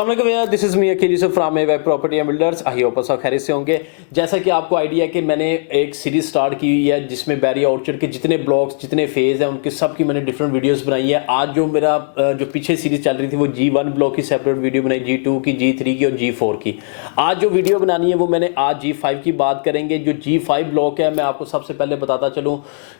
अस्सलाम वालेकुम भैया, this is me Aqeel Yusuf from web property and builders. I hope सब खैरियत से होंगे। जैसा कि आपको आइडिया है कि मैंने एक सीरीज स्टार्ट की हुई है जिसमें बैरिया ऑर्चर्ड के जितने ब्लॉक्स जितने फेज़ हैं उनके सब की मैंने डिफरेंट वीडियोस बनाई है। आज जो मेरा जो पीछे सीरीज चल रही थी वो G1 ब्लॉक की सेपरेट वीडियो बनाई, G2 की, G3 की और G4 की। आज जो वीडियो बनानी है वो मैंने आज G5 की बात करेंगे। जो G5 ब्लॉक है मैं आपको सबसे पहले बताता चलूँ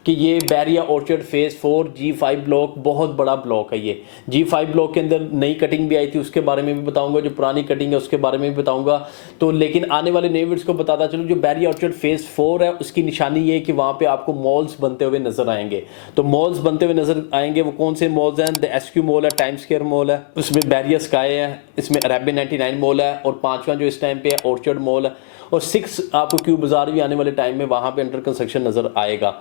कि ये Bairiya orchard phase 4 G5 block बहुत बड़ा ब्लॉक है। ये G5 ब्लॉक के अंदर नई कटिंग भी आई थी, उसके बारे में भी बताऊंगा। जो पुरानी कटिंग है उसके बारे में भी बताऊंगा। तो लेकिन आने वाले नए वीडियोस को बताता चलूं, जो बैरिया ऑर्चर्ड फेज़ 4 है उसकी निशानी ये है कि वहाँ पे आपको मॉल्स बनते हुए नजर आएंगे। तो मॉल्स बनते हुए नजर आएंगे, वो कौन से मॉल्स हैं? द SQ मॉल है, टाइम स्क्वायर मॉल है, उसमें बैरिया स्काई है, इसमें अरेबियन 99 मॉल है और पांचवा जो इस टाइम पे है ऑर्चर्ड मॉल है और 6 आपको क्यू बाजार भी आने वाले टाइम में वहाँ पे अंडर कंस्ट्रक्शन नजर आएगा।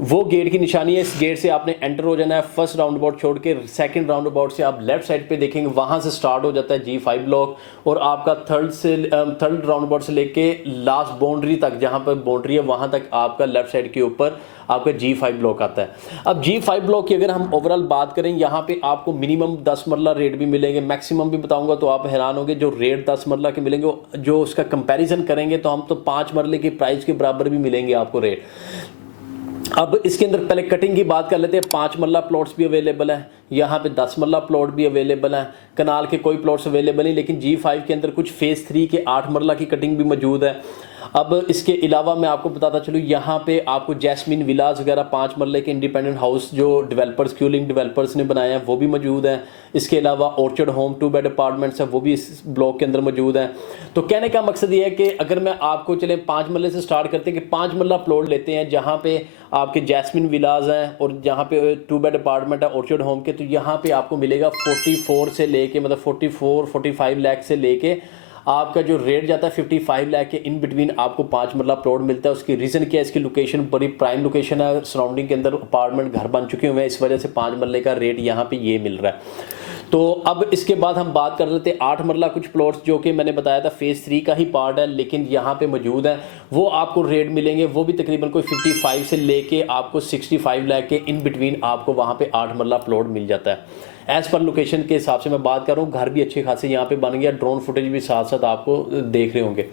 वो गेट की निशानी है। इस गेट से आपने एंटर हो जाना है। फर्स्ट राउंड अबाउट छोड़ के सेकंड राउंड अबाउट से आप लेफ्ट साइड पे देखेंगे, वहां से स्टार्ट हो जाता है G5 ब्लॉक और आपका थर्ड राउंड अबाउट से लेके लास्ट बाउंड्री तक, जहां पर बाउंड्री है वहां तक आपका लेफ्ट साइड के ऊपर आपका G5 ब्लॉक आता है। अब G5 ब्लॉक की अगर हम ओवरऑल बात करें, यहाँ पे आपको मिनिमम 10 मरला रेट भी मिलेंगे, मैक्सिमम भी बताऊंगा तो आप हैरान होंगे। जो रेट 10 मरला के मिलेंगे, जो उसका कंपैरिजन करेंगे तो हम तो 5 मरले की प्राइस के बराबर भी मिलेंगे आपको रेट। अब इसके अंदर पहले कटिंग की बात कर लेते हैं। 5 मरला प्लॉट्स भी अवेलेबल है, यहाँ पे 10 मरला प्लॉट भी अवेलेबल है, कनाल के कोई प्लॉट्स अवेलेबल नहीं। लेकिन G5 के अंदर कुछ फेज़ 3 के 8 मरला की कटिंग भी मौजूद है। अब इसके अलावा मैं आपको बताता चलूँ, यहाँ पे आपको जैस्मिन विलास वगैरह 5 मरले के इंडिपेंडेंट हाउस जो डेवलपर्स क्यूलिंग डेवलपर्स ने बनाए हैं वो भी मौजूद है। इसके अलावा ऑर्चर्ड होम 2 बेड अपार्टमेंट्स है, वो भी इस ब्लॉक के अंदर मौजूद है। तो कहने का मकसद ये है कि अगर मैं आपको चले 5 मरले से स्टार्ट करते हैं कि 5 मरला प्लॉट लेते हैं जहाँ पे आपके जैस्मिन विलास हैं और जहाँ पे 2 बेड अपार्टमेंट है ऑर्चर्ड होम के, तो यहाँ पे आपको मिलेगा 44 से लेके मतलब 44-45 लाख से लेके आपका जो रेट जाता है 55 लाख के इन बिटवीन आपको 5 मरला प्लॉट मिलता है। उसकी रीज़न क्या है? इसकी लोकेशन बड़ी प्राइम लोकेशन है, सराउंडिंग के अंदर अपार्टमेंट घर बन चुके हुए हैं, इस वजह से 5 मरले का रेट यहाँ पे ये मिल रहा है। तो अब इसके बाद हम बात कर लेते हैं 8 मरला कुछ प्लॉट्स जो कि मैंने बताया था फेज़ 3 का ही पार्ट है लेकिन यहाँ पे मौजूद है। वो आपको रेट मिलेंगे, वो भी तकरीबन कोई 55 से लेके आपको 65 लाख के इन बिटवीन आपको वहाँ पे 8 मरला प्लॉट मिल जाता है। एज़ पर लोकेशन के हिसाब से मैं बात कर रहा हूँ। घर भी अच्छे खासे यहाँ पे बन गया, ड्रोन फुटेज भी साथ साथ आपको देख रहे होंगे।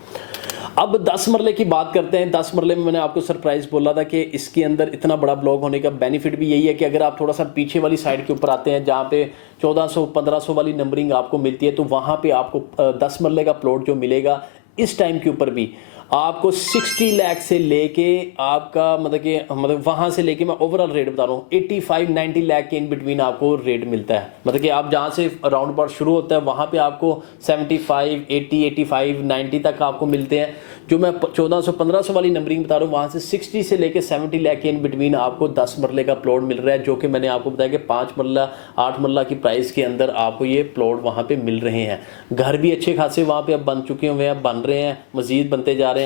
अब 10 मरले की बात करते हैं। 10 मरले में मैंने आपको सरप्राइज बोला था कि इसके अंदर इतना बड़ा ब्लॉक होने का बेनिफिट भी यही है कि अगर आप थोड़ा सा पीछे वाली साइड के ऊपर आते हैं जहाँ पे 1400-1500 वाली नंबरिंग आपको मिलती है, तो वहाँ पे आपको 10 मरले का प्लॉट जो मिलेगा इस टाइम के ऊपर भी आपको 60 लाख से लेके आपका मतलब वहाँ से लेके मैं ओवरऑल रेट बता रहा हूँ 85-90 लाख के इन बिटवीन आपको रेट मिलता है। मतलब कि आप जहाँ से राउंड अबाउट शुरू होता है वहाँ पे आपको 75, 80, 85, 90 तक आपको मिलते हैं। जो मैं 1400-1500 वाली नंबरिंग बता रहा हूँ वहाँ से 60 से लेके 70 लाख के इन बिटवीन आपको 10 मरले का प्लॉट मिल रहा है, जो कि मैंने आपको बताया कि 5 मरला 8 मरला की प्राइस के अंदर आपको ये प्लॉट वहाँ पे मिल रहे हैं। घर भी अच्छे खासे वहाँ पे अब बन चुके हुए हैं, बन रहे हैं, मजीद बनते जा रहे हैं।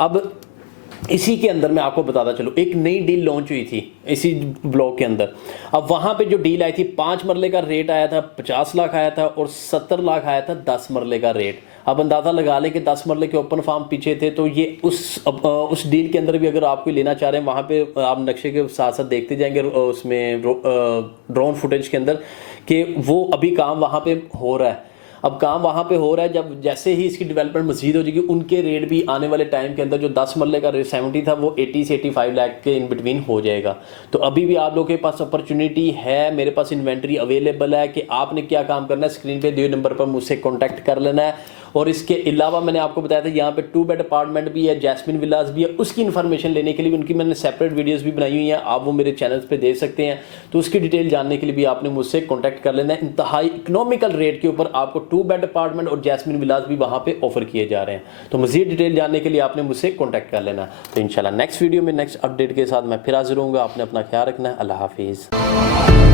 अब इसी के अंदर मैं आपको बताता चलूँ, एक नई डील लॉन्च हुई थी इसी ब्लॉक के अंदर। अब वहाँ पे जो डील आई थी 5 मरले का रेट आया था 50 लाख आया था और 70 लाख आया था 10 मरले का रेट। अब अंदाज़ा लगा लें कि 10 मरले के ओपन फार्म पीछे थे, तो ये उस डील के अंदर भी अगर आपको लेना चाह रहे हैं वहाँ पे आप नक्शे के साथ साथ देखते जाएंगे उसमें ड्रोन फुटेज के अंदर कि वो अभी काम वहाँ पे हो रहा है। अब काम वहाँ पे हो रहा है, जब जैसे ही इसकी डेवलपमेंट मजीद हो जाएगी उनके रेट भी आने वाले टाइम के अंदर जो 10 मरले का रेट 70 था वो 80 से 85 लाख के इन बिटवीन हो जाएगा। तो अभी भी आप लोगों के पास अपॉर्चुनिटी है, मेरे पास इन्वेंट्री अवेलेबल है कि आपने क्या काम करना है, स्क्रीन पे दिए नंबर पर मुझसे कॉन्टैक्ट कर लेना है। और इसके अलावा मैंने आपको बताया था यहाँ पे 2 बेड अपार्टमेंट भी है, जैस्मिन विलास भी है, उसकी इन्फॉर्मेशन लेने के लिए उनकी मैंने सेपरेट वीडियोस भी बनाई हुई हैं, आप वो मेरे चैनल्स पे देख सकते हैं। तो उसकी डिटेल जानने के लिए भी आपने मुझसे कॉन्टैक्ट कर लेना है। इंतहाई इकोनॉमिकल रेट के ऊपर आपको 2 बेड अपार्टमेंट और जैस्मिन विलास भी वहाँ पे ऑफर किए जा रहे हैं। तो मजीद डिटेल जानने के लिए आपने मुझसे कॉन्टैक्ट कर लेना। तो इंशाल्लाह नेक्स्ट वीडियो में नेक्स्ट अपडेट के साथ मैं फिर हाजिर होऊंगा। आपने अपना ख्याल रखना है। अल्लाह हाफिज़।